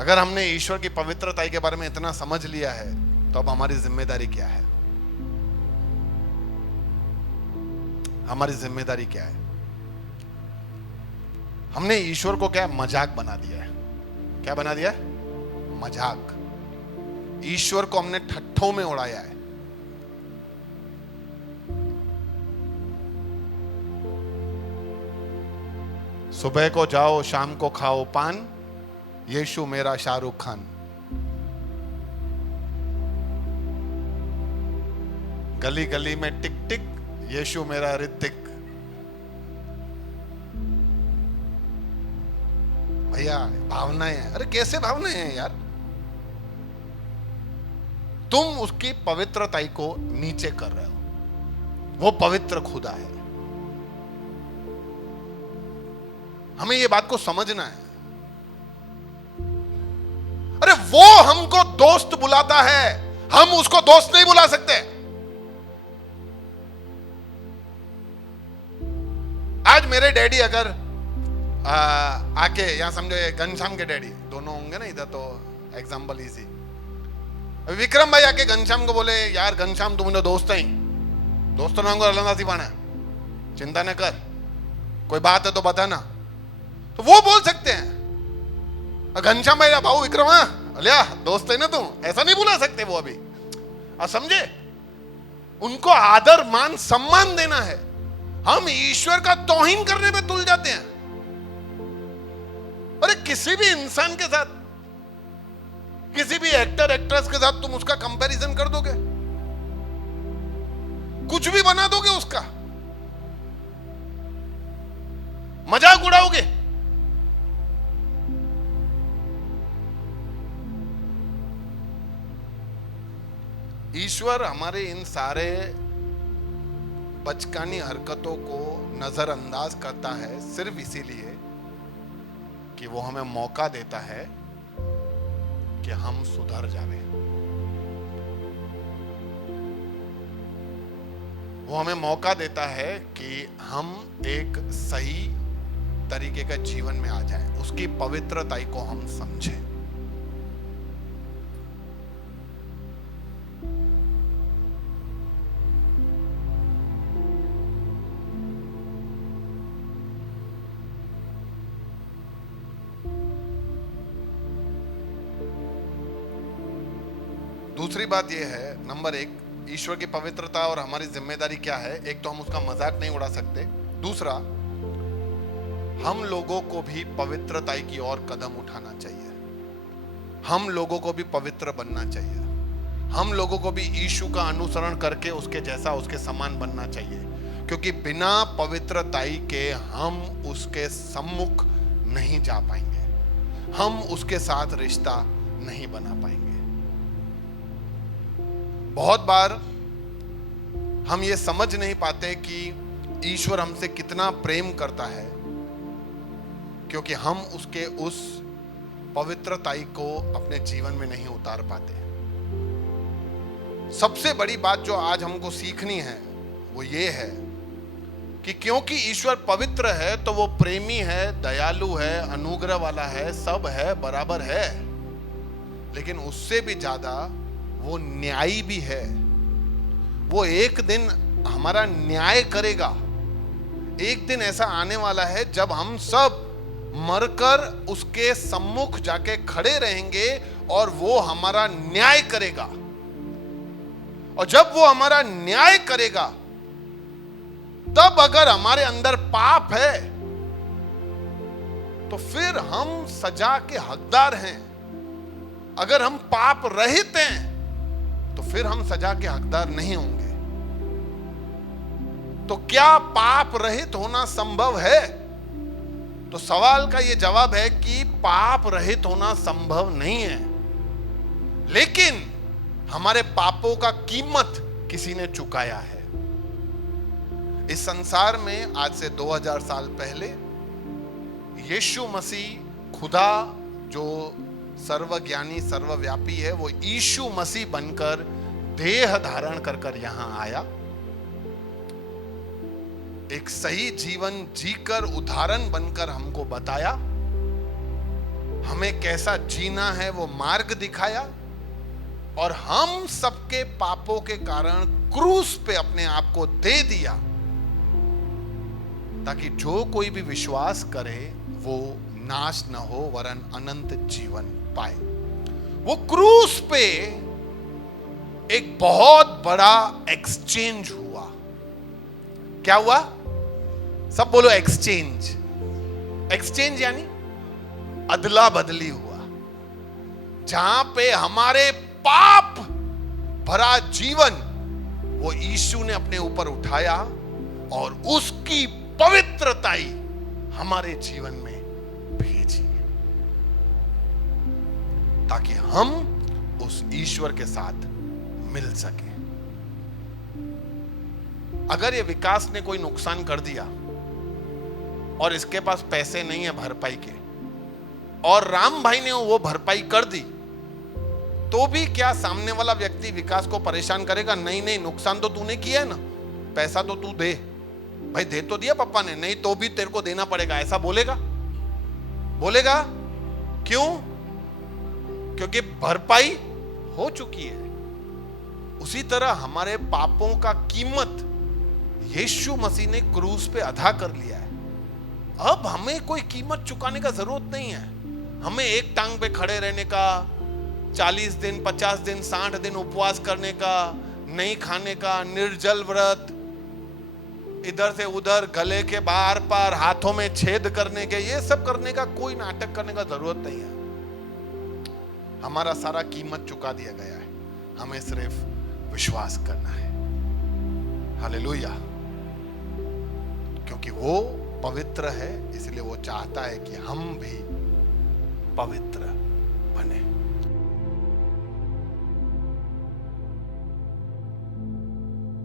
अगर हमने ईश्वर की पवित्रता के बारे में इतना समझ लिया है तो अब हमारी जिम्मेदारी क्या है? हमारी जिम्मेदारी क्या है? हमने ईश्वर को क्या मजाक बना दिया है। क्या बना दिया? मजाक। ईश्वर को हमने ठट्ठों में उड़ाया है। सुबह को जाओ शाम को खाओ पान, यीशु मेरा शाहरुख खान। गली गली में टिक टिक, यीशु मेरा ऋतिक। भैया भावनाएं हैं। अरे कैसे भावनाएं हैं यार? तुम उसकी पवित्रता को नीचे कर रहे हो। वो पवित्र खुदा है। हमें ये बात को समझना है। अरे वो हमको दोस्त बुलाता है, हम उसको दोस्त नहीं बुला सकते। आज मेरे डैडी अगर आके, यहां समझो ये घनश्याम के डैडी, दोनों होंगे ना इधर, तो एग्जाम्पल इजी। विक्रम भाई आके घनश्याम को बोले, यार घनश्याम तू मेरा दोस्त है, दोस्तों नाम को अलंदा सिपाना, चिंता न कर, कोई बात है तो बता ना, तो वो बोल सकते हैं। घनश्याम भाई भाऊ विक्रम, अलिया दोस्त है ना तू, ऐसा नहीं बुला सकते वो अभी। आप समझे? उनको आदर मान सम्मान देना है। हम ईश्वर का तौहीन करने पे तुल जाते हैं। अरे किसी भी इंसान के साथ, किसी भी एक्टर एक्ट्रेस के साथ तुम उसका कंपैरिजन कर दोगे, कुछ भी बना दोगे, उसका मजाक उड़ाओगे। ईश्वर हमारे इन सारे बचकानी हरकतों को नजरअंदाज करता है सिर्फ इसीलिए कि वो हमें मौका देता है कि हम सुधर जाएं। वो हमें मौका देता है कि हम एक सही तरीके का जीवन में आ जाएं, उसकी पवित्रता को हम समझें। दूसरी बात यह है, नंबर एक, ईश्वर की पवित्रता और हमारी जिम्मेदारी क्या है। एक तो हम उसका मजाक नहीं उड़ा सकते। दूसरा, हम लोगों को भी पवित्रता की ओर कदम उठाना चाहिए। हम लोगों को भी पवित्र बनना चाहिए। हम लोगों को भी यीशु का अनुसरण करके उसके जैसा, उसके समान बनना चाहिए। क्योंकि बिना पवित्रता के हम उसके सम्मुख नहीं जा पाएंगे, हम उसके साथ रिश्ता नहीं बना पाएंगे। बहुत बार हम ये समझ नहीं पाते कि ईश्वर हमसे कितना प्रेम करता है, क्योंकि हम उसके उस पवित्रता को अपने जीवन में नहीं उतार पाते। सबसे बड़ी बात जो आज हमको सीखनी है वो ये है कि क्योंकि ईश्वर पवित्र है तो वो प्रेमी है, दयालु है, अनुग्रह वाला है, सब है, बराबर है। लेकिन उससे भी ज्यादा वो न्यायी भी है। वो एक दिन हमारा न्याय करेगा। एक दिन ऐसा आने वाला है जब हम सब मरकर उसके सम्मुख जाके खड़े रहेंगे और वो हमारा न्याय करेगा। और जब वो हमारा न्याय करेगा, तब अगर हमारे अंदर पाप है तो फिर हम सजा के हकदार हैं। अगर हम पाप रहित हैं तो फिर हम सजा के हकदार नहीं होंगे। तो क्या पाप रहित होना संभव है? तो सवाल का यह जवाब है कि पाप रहित होना संभव नहीं है। लेकिन हमारे पापों का कीमत किसी ने चुकाया है। इस संसार में आज से 2000 साल पहले यीशु मसीह, खुदा जो सर्वज्ञानी सर्वव्यापी है, वो यीशु मसीह बनकर देह धारण कर यहां आया। एक सही जीवन जीकर उदाहरण बनकर हमको बताया हमें कैसा जीना है वो मार्ग दिखाया, और हम सबके पापों के कारण क्रूस पे अपने आप को दे दिया, ताकि जो कोई भी विश्वास करे वो नाश न हो वरन अनंत जीवन पाए। वो क्रूस पे एक बहुत बड़ा एक्सचेंज हुआ। क्या हुआ? सब बोलो एक्सचेंज। एक्सचेंज यानी अदला बदली हुआ, जहां पे हमारे पाप भरा जीवन वो यीशु ने अपने ऊपर उठाया और उसकी पवित्रताई हमारे जीवन में भेजी, ताकि हम उस ईश्वर के साथ मिल सके। अगर ये विकास ने कोई नुकसान कर दिया और इसके पास पैसे नहीं है भरपाई के, और राम भाई ने वो भरपाई कर दी, तो भी क्या सामने वाला व्यक्ति विकास को परेशान करेगा? नहीं नहीं, नुकसान तो तूने किया है ना, पैसा तो तू दे भाई, दे तो दिया पापा ने, नहीं तो भी तेरे को देना पड़ेगा, ऐसा बोलेगा? बोलेगा? क्यों? क्योंकि भरपाई हो चुकी है। उसी तरह हमारे पापों का कीमत यीशु मसीह ने क्रूस पे अदा कर लिया है। अब हमें कोई कीमत चुकाने का जरूरत नहीं है। हमें एक टांग पे खड़े रहने का, 40 दिन 50 दिन 60 दिन उपवास करने का, नहीं खाने का, निर्जल व्रत, इधर से उधर गले के बाहर पार हाथों में छेद करने के, ये सब करने का, कोई नाटक करने का जरूरत नहीं है। हमारा सारा कीमत चुका दिया गया है, हमें सिर्फ विश्वास करना है। हालेलुया। क्योंकि वो पवित्र है, इसलिए वो चाहता है कि हम भी पवित्र बने।